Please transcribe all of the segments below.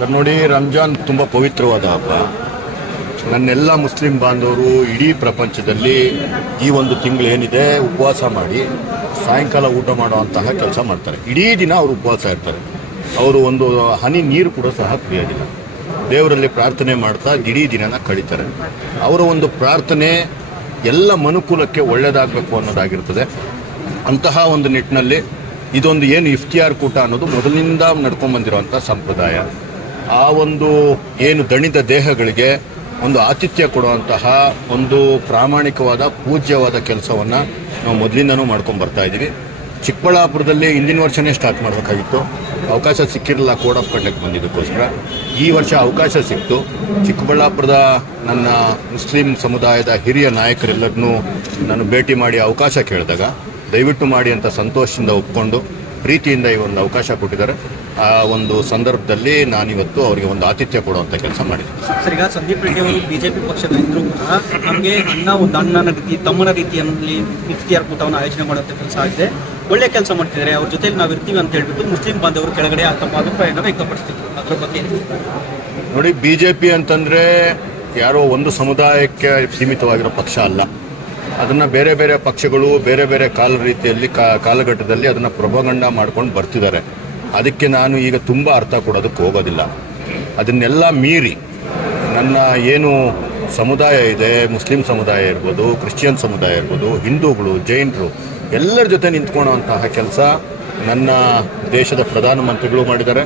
Sir, ನೋಡಿ, ರಂಜಾನ್ ತುಂಬ ಪವಿತ್ರವಾದ ಹಬ್ಬ. ನನ್ನೆಲ್ಲ ಮುಸ್ಲಿಂ ಬಾಂಧವರು ಇಡೀ ಪ್ರಪಂಚದಲ್ಲಿ ಈ ಒಂದು ತಿಂಗಳು ಏನಿದೆ, ಉಪವಾಸ ಮಾಡಿ, ಸಾಯಂಕಾಲ ಊಟ ಮಾಡುವಂತಹ ಕೆಲಸ ಮಾಡ್ತಾರೆ. ಇಡೀ ದಿನ ಅವರು ಉಪವಾಸ ಇರ್ತಾರೆ. ಅವರು ಒಂದು ಹನಿ ನೀರು ಕೂಡ ಸಹ ಕುಡಿಯೋದಿಲ್ಲ ದೇವರಲ್ಲಿ ಪ್ರಾರ್ಥನೆ ಮಾಡ್ತಾ ಇಡೀ ದಿನನ ಕಳೀತಾರೆ. ಅವರ ಒಂದು ಪ್ರಾರ್ಥನೆ ಎಲ್ಲ ಮನುಕುಲಕ್ಕೆ ಒಳ್ಳೆಯದಾಗಬೇಕು ಅನ್ನೋದಾಗಿರ್ತದೆ. ಅಂತಹ ಒಂದು ನಿಟ್ಟಿನಲ್ಲಿ ಇದೊಂದು ಏನು ಇಫ್ತಿಯಾರ್ ಕೂಟ ಅನ್ನೋದು ಮೊದಲಿನಿಂದ ನಡ್ಕೊಂಡ್ಬಂದಿರುವಂಥ ಸಂಪ್ರದಾಯ. ಆ ಒಂದು ಏನು ದಣಿದ ದೇಹಗಳಿಗೆ ಒಂದು ಆತಿಥ್ಯ ಕೊಡುವಂತಹ ಒಂದು ಪ್ರಾಮಾಣಿಕವಾದ ಪೂಜ್ಯವಾದ ಕೆಲಸವನ್ನು ನಾವು ಮೊದಲಿಂದನೂ ಮಾಡ್ಕೊಂಡು ಬರ್ತಾ ಇದ್ದೀವಿ. ಚಿಕ್ಕಬಳ್ಳಾಪುರದಲ್ಲಿ ಹಿಂದಿನ ವರ್ಷನೇ ಸ್ಟಾರ್ಟ್ ಮಾಡಬೇಕಾಗಿತ್ತು. ಅವಕಾಶ ಸಿಕ್ಕಿರಲಿಲ್ಲ ಕೋಡ್ ಆಫ್ ಕಂಡಕ್ಟ್ ಬಂದಿದ್ದಕ್ಕೋಸ್ಕರ. ಈ ವರ್ಷ ಅವಕಾಶ ಸಿಕ್ತು. ಚಿಕ್ಕಬಳ್ಳಾಪುರದ ನನ್ನ ಮುಸ್ಲಿಂ ಸಮುದಾಯದ ಹಿರಿಯ ನಾಯಕರೆಲ್ಲರನ್ನೂ ನಾನು ಭೇಟಿ ಮಾಡಿ ಅವಕಾಶ ಕೇಳಿದಾಗ ದಯವಿಟ್ಟು ಮಾಡಿ ಅಂತ ಸಂತೋಷದಿಂದ ಒಪ್ಕೊಂಡು ಪ್ರೀತಿಯಿಂದ ಈ ಒಂದು ಅವಕಾಶ ಕೊಟ್ಟಿದ್ದಾರೆ. ಆ ಒಂದು ಸಂದರ್ಭದಲ್ಲಿ ನಾನಿವತ್ತು ಅವರಿಗೆ ಒಂದು ಆತಿಥ್ಯ ಕೊಡುವಂಥ ಕೆಲಸ ಮಾಡಿದ್ದೀನಿ ಸರ್ ಈಗ ಸಂದೀಪ್ ರೆಡ್ಡಿ ಅವರು ಬಿಜೆಪಿ ಪಕ್ಷದಲ್ಲಿದ್ದರೂ ಕೂಡ ನಮಗೆ ಅಣ್ಣ ಒಂದು ಅಣ್ಣನ ರೀತಿ ತಮ್ಮನ ರೀತಿಯಲ್ಲಿ ಇಫ್ತಿಯಾರ್ ಕೂಟವನ್ನು ಆಯೋಜನೆ ಮಾಡುವಂಥ ಕೆಲಸ ಆಗಿದೆ. ಒಳ್ಳೆ ಕೆಲಸ ಮಾಡ್ತಿದ್ದಾರೆ. ಅವ್ರ ಜೊತೆಲಿ ನಾವು ಇರ್ತೀವಿ ಅಂತ ಹೇಳ್ಬಿಟ್ಟು ಮುಸ್ಲಿಂ ಬಾಂಧವರು ಕೆಳಗಡೆ ಆ ತಮ್ಮ ಅಭಿಪ್ರಾಯನ ವ್ಯಕ್ತಪಡಿಸ್ತಿದ್ರು. ಅದ್ರ ಬಗ್ಗೆ ನೋಡಿ ಬಿ ಜೆ ಪಿ ಅಂತಂದರೆ ಯಾರೋ ಒಂದು ಸಮುದಾಯಕ್ಕೆ ಸೀಮಿತವಾಗಿರೋ ಪಕ್ಷ ಅಲ್ಲ. ಅದನ್ನು ಬೇರೆ ಬೇರೆ ಪಕ್ಷಗಳು ಬೇರೆ ಬೇರೆ ಕಾಲ ರೀತಿಯಲ್ಲಿ ಕಾಲಘಟ್ಟದಲ್ಲಿ ಅದನ್ನು ಪ್ರಭಗಂಡ ಮಾಡ್ಕೊಂಡು ಬರ್ತಿದ್ದಾರೆ. ಅದಕ್ಕೆ ನಾನು ಈಗ ತುಂಬ ಅರ್ಥ ಕೊಡೋದಕ್ಕೆ ಹೋಗೋದಿಲ್ಲ. ಅದನ್ನೆಲ್ಲ ಮೀರಿ ನನ್ನ ಏನು ಸಮುದಾಯ ಇದೆ, ಮುಸ್ಲಿಂ ಸಮುದಾಯ ಇರ್ಬೋದು, ಕ್ರಿಶ್ಚಿಯನ್ ಸಮುದಾಯ ಇರ್ಬೋದು, ಹಿಂದೂಗಳು, ಜೈನರು ಎಲ್ಲರ ಜೊತೆ ನಿಂತ್ಕೊಳ್ಳುವಂತಹ ಕೆಲಸ ನನ್ನ ದೇಶದ ಪ್ರಧಾನಮಂತ್ರಿಗಳು ಮಾಡಿದ್ದಾರೆ.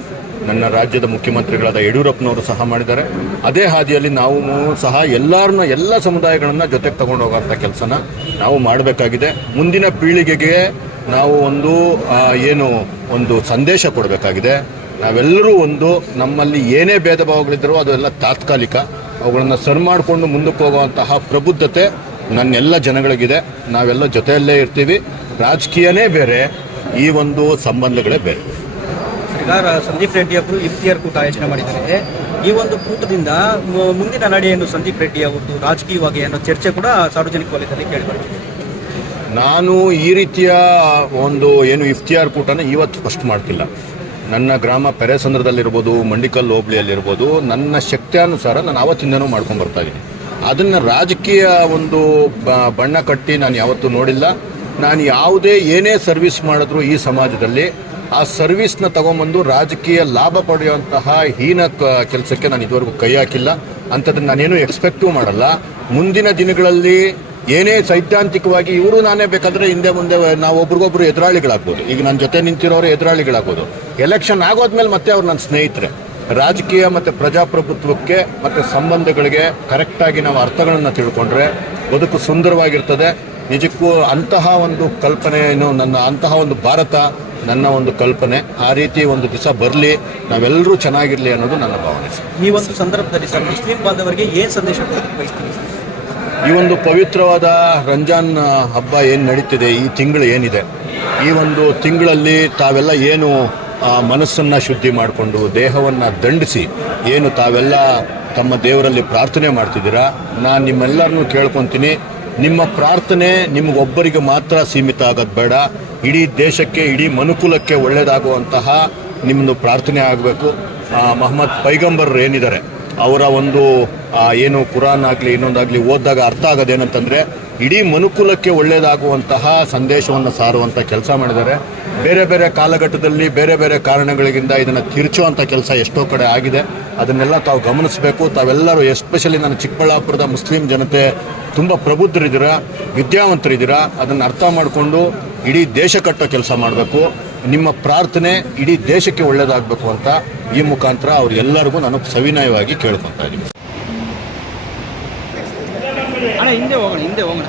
ನನ್ನ ರಾಜ್ಯದ ಮುಖ್ಯಮಂತ್ರಿಗಳಾದ ಯಡಿಯೂರಪ್ಪನವರು ಸಹ ಮಾಡಿದ್ದಾರೆ. ಅದೇ ಹಾದಿಯಲ್ಲಿ ನಾವು ಸಹ ಎಲ್ಲರನ್ನ ಎಲ್ಲ ಸಮುದಾಯಗಳನ್ನು ಜೊತೆಗೆ ತಗೊಂಡು ಹೋಗೋಂಥ ಕೆಲಸನ ನಾವು ಮಾಡಬೇಕಾಗಿದೆ. ಮುಂದಿನ ಪೀಳಿಗೆಗೆ ನಾವು ಒಂದು ಏನು ಒಂದು ಸಂದೇಶ ಕೊಡಬೇಕಾಗಿದೆ. ನಾವೆಲ್ಲರೂ ಒಂದು ನಮ್ಮಲ್ಲಿ ಏನೇ ಭೇದ ಭಾವಗಳಿದ್ದರೂ ಅದೆಲ್ಲ ತಾತ್ಕಾಲಿಕ. ಅವುಗಳನ್ನು ಸರಿ ಮಾಡಿಕೊಂಡು ಮುಂದಕ್ಕೆ ಹೋಗುವಂತಹ ಪ್ರಬುದ್ಧತೆ ನನ್ನೆಲ್ಲ ಜನಗಳಿಗಿದೆ. ನಾವೆಲ್ಲ ಜೊತೆಯಲ್ಲೇ ಇರ್ತೀವಿ. ರಾಜಕೀಯನೇ ಬೇರೆ, ಈ ಒಂದು ಸಂಬಂಧಗಳೇ ಬೇರೆ. ಈಗ ಸಂದೀಪ್ ರೆಡ್ಡಿ ಅವರು ಇಫ್ತಿಯಾರ್ ಕೂಟ ಆಯೋಜನೆ ಮಾಡಿದ್ದಾರೆ. ಈ ಒಂದು ಕೂಟದಿಂದ ಮುಂದಿನ ನಡೆಯನ್ನು ಸಂದೀಪ್ ರೆಡ್ಡಿ ಅವರದ್ದು ರಾಜಕೀಯವಾಗಿ ಅನ್ನೋ ಚರ್ಚೆ ಕೂಡ ಸಾರ್ವಜನಿಕ ವಲಯದಲ್ಲಿ ಕೇಳಿಬರ್ತಿದೆ ನಾನು ಈ ರೀತಿಯ ಒಂದು ಏನು ಇಫ್ತಿಯಾರ್ ಕೂಟನ ಇವತ್ತು ಫಸ್ಟ್ ಮಾಡ್ತಿಲ್ಲ. ನನ್ನ ಗ್ರಾಮ ಪೆರೆಸಂದ್ರದಲ್ಲಿರ್ಬೋದು ಮಂಡಿಕಲ್ ಹೋಬಳಿಯಲ್ಲಿರ್ಬೋದು, ನನ್ನ ಶಕ್ತಿಯಾನುಸಾರ ನಾನು ಆವತ್ತಿಂದನೂ ಮಾಡ್ಕೊಂಡು ಬರ್ತಾ ಇದ್ದೀನಿ. ಅದನ್ನು ರಾಜಕೀಯ ಒಂದು ಬಣ್ಣ ಕಟ್ಟಿ ನಾನು ಯಾವತ್ತೂ ನೋಡಿಲ್ಲ. ನಾನು ಯಾವುದೇ ಏನೇ ಸರ್ವಿಸ್ ಮಾಡಿದ್ರು ಈ ಸಮಾಜದಲ್ಲಿ ಆ ಸರ್ವಿಸ್ನ ತಗೊಂಬಂದು ರಾಜಕೀಯ ಲಾಭ ಪಡೆಯುವಂತಹ ಹೀನ ಕೆಲಸಕ್ಕೆ ನಾನು ಇದುವರೆಗೂ ಕೈ ಹಾಕಿಲ್ಲ. ಅಂಥದ್ದನ್ನು ನಾನೇನು ಎಕ್ಸ್ಪೆಕ್ಟೂ ಮಾಡಲ್ಲ. ಮುಂದಿನ ದಿನಗಳಲ್ಲಿ ಏನೇ ಸೈದ್ಧಾಂತಿಕವಾಗಿ ಇವರು ನಾನೇ ಬೇಕಾದರೆ ಹಿಂದೆ ಮುಂದೆ ನಾವು ಒಬ್ರಿಗೊಬ್ರು ಎದುರಾಳಿಗಳಾಗ್ಬೋದು. ಈಗ ನನ್ನ ಜೊತೆ ನಿಂತಿರೋರು ಎದುರಾಳಿಗಳಾಗ್ಬೋದು. ಎಲೆಕ್ಷನ್ ಆಗೋದ್ಮೇಲೆ ಮತ್ತೆ ಅವ್ರು ನನ್ನ ಸ್ನೇಹಿತರೆ. ರಾಜಕೀಯ ಮತ್ತು ಪ್ರಜಾಪ್ರಭುತ್ವಕ್ಕೆ ಮತ್ತು ಸಂಬಂಧಗಳಿಗೆ ಕರೆಕ್ಟಾಗಿ ನಾವು ಅರ್ಥಗಳನ್ನು ತಿಳ್ಕೊಂಡ್ರೆ ಬದುಕು ಸುಂದರವಾಗಿರ್ತದೆ. ನಿಜಕ್ಕೂ ಅಂತಹ ಒಂದು ಕಲ್ಪನೆಯನ್ನು ನನ್ನ ಅಂತಹ ಒಂದು ಭಾರತ ನನ್ನ ಒಂದು ಕಲ್ಪನೆ ಆ ರೀತಿ ಒಂದು ದಿವಸ ಬರಲಿ ನಾವೆಲ್ಲರೂ ಚೆನ್ನಾಗಿರಲಿ ಅನ್ನೋದು ನನ್ನ ಭಾವನೆ. ಈ ಒಂದು ಸಂದರ್ಭದಲ್ಲಿ ಸರ್ ಮುಸ್ಲಿಂ ಬಾಂಧವರಿಗೆ ಏನು ಸಂದೇಶ ಬಯಸ್ತೀವಿ ಈ ಒಂದು ಪವಿತ್ರವಾದ ರಂಜಾನ್ ಹಬ್ಬ ಏನು ನಡೀತಿದೆ ಈ ತಿಂಗಳು ಏನಿದೆ ಈ ಒಂದು ತಿಂಗಳಲ್ಲಿ ತಾವೆಲ್ಲ ಏನು ಮನಸ್ಸನ್ನ ಶುದ್ಧಿ ಮಾಡಿಕೊಂಡು ದೇಹವನ್ನು ದಂಡಿಸಿ ಏನು ತಾವೆಲ್ಲ ತಮ್ಮ ದೇವರಲ್ಲಿ ಪ್ರಾರ್ಥನೆ ಮಾಡ್ತಿದ್ದೀರಾ? ನಾನು ನಿಮ್ಮೆಲ್ಲರನ್ನೂ ಕೇಳ್ಕೊತೀನಿ. ನಿಮ್ಮ ಪ್ರಾರ್ಥನೆ ನಿಮಗೊಬ್ಬರಿಗೆ ಮಾತ್ರ ಸೀಮಿತ ಆಗೋದು ಬೇಡ. ಇಡೀ ದೇಶಕ್ಕೆ, ಇಡೀ ಮನುಕುಲಕ್ಕೆ ಒಳ್ಳೆಯದಾಗುವಂತಹ ನಿಮ್ಮದು ಪ್ರಾರ್ಥನೆ ಆಗಬೇಕು. ಮೊಹಮ್ಮದ್ ಪೈಗಂಬರ್ ಏನಿದ್ದಾರೆ, ಅವರ ಒಂದು ಏನು ಕುರಾನ್ ಆಗಲಿ, ಇನ್ನೊಂದಾಗಲಿ ಓದಿದಾಗ ಅರ್ಥ ಆಗೋದೇನಂತಂದರೆ, ಇಡೀ ಮನುಕುಲಕ್ಕೆ ಒಳ್ಳೆಯದಾಗುವಂತಹ ಸಂದೇಶವನ್ನು ಸಾರುವಂಥ ಕೆಲಸ ಮಾಡಿದ್ದಾರೆ. ಬೇರೆ ಬೇರೆ ಕಾಲಘಟ್ಟದಲ್ಲಿ ಬೇರೆ ಬೇರೆ ಕಾರಣಗಳಿಂದ ಇದನ್ನು ತಿರುಚುವಂಥ ಕೆಲಸ ಎಷ್ಟೋ ಕಡೆ ಆಗಿದೆ. ಅದನ್ನೆಲ್ಲ ತಾವು ಗಮನಿಸಬೇಕು. ತಾವೆಲ್ಲರೂ ಎಸ್ಪೆಷಲಿ ನನ್ನ ಚಿಕ್ಕಬಳ್ಳಾಪುರದ ಮುಸ್ಲಿಂ ಜನತೆ, ತುಂಬ ಪ್ರಬುದ್ಧರಿದ್ದೀರಾ, ವಿದ್ಯಾವಂತರಿದ್ದೀರಾ, ಅದನ್ನು ಅರ್ಥ ಮಾಡಿಕೊಂಡು ಇಡೀ ದೇಶ ಕಟ್ಟೋ ಕೆಲಸ ಮಾಡಬೇಕು. ನಿಮ್ಮ ಪ್ರಾರ್ಥನೆ ಇಡೀ ದೇಶಕ್ಕೆ ಒಳ್ಳೇದಾಗಬೇಕು ಅಂತ ಈ ಮುಖಾಂತರ ಅವರೆಲ್ಲರಿಗೂ ನಾನು ಸವಿನಯವಾಗಿ ಕೇಳ್ಕೊತಾ ಇದ್ದೀನಿ. ಹಿಂದೆ ಹೋಗೋಣ ಹಿಂದೆ ಹೋಗೋಣ.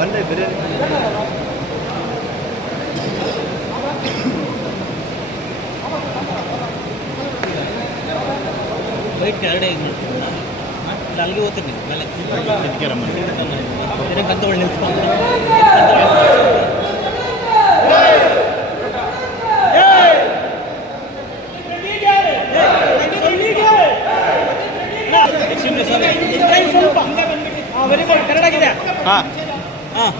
ಒಂದೇ ಬಿರಿಯಾನಿ ವೈಟ್ ಎರಡೇ ಇದೆ ಅಲ್ಲಿಗೆ ಹೋಗ್ತೀನಿ ಮೇಲೆ ಏನಕ್ಕೆ ಅಂತ ಒಳ್ಳೆ ನಿಲ್ಸ್ಕೊಂಡು ವೆರಿ ಗುಡ್ ಕರೆಕ್ಟ್ ಆಗಿದೆ ಹಾಂ ಹಾಂ